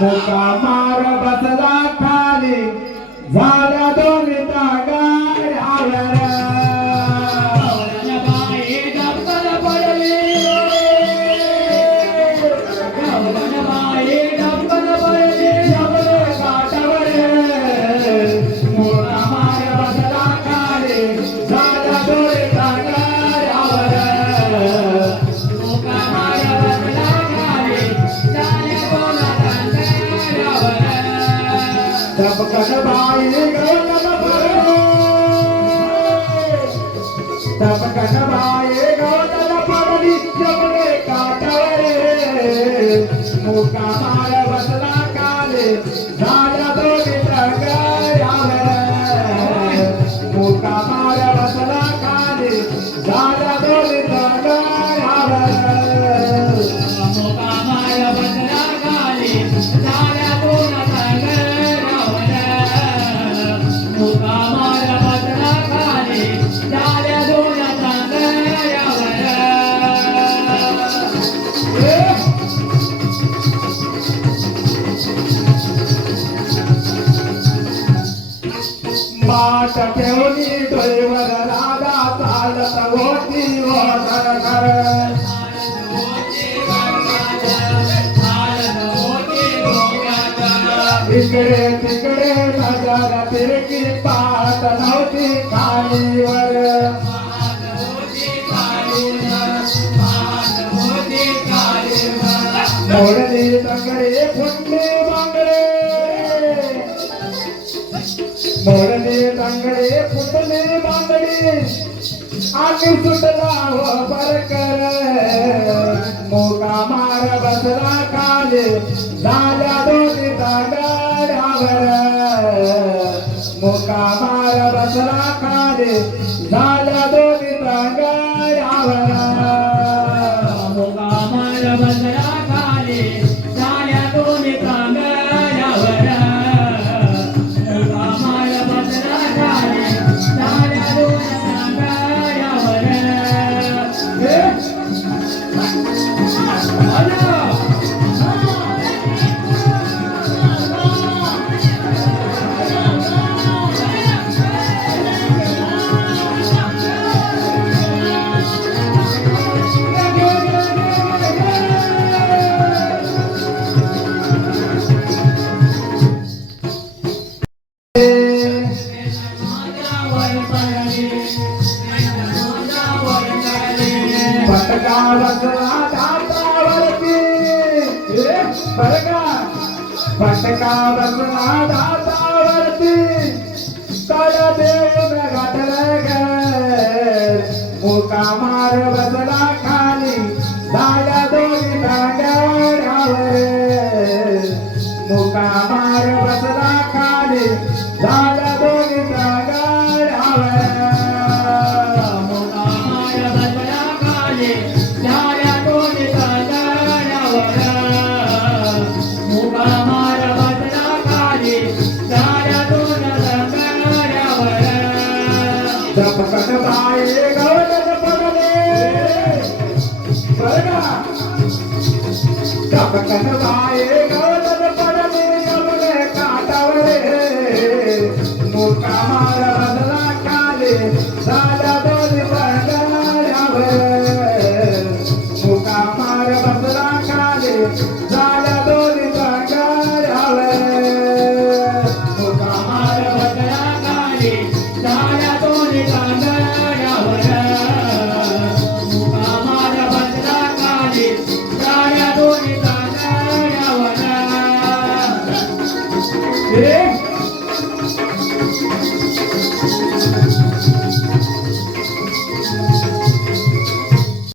मुका मार बसला खाली. झाल्या काटावरे बाट ठेवली डोईवर राधा चालत होती घर घर इकडे तिकडे नजर तिरकी पाहत नव्हती खालीवर. मोडली तंगडे फुटले. मोडले तंगडे फुटले बांगडे. आम्ही सुटला हो परकर मोका मार बसला काले. झाल्या दोन्ही तांगड्यावर मोका मार बसला काले. झाल्या पटका बसला. पटका बसला दातावरती देऊन घातलं घर मुका मार बसला खाली झाल्या दोन्ही टांग्यावर मुका मार बसला खाली झाल्या काटावरे मोठा मारा बदला काले दादा Ei!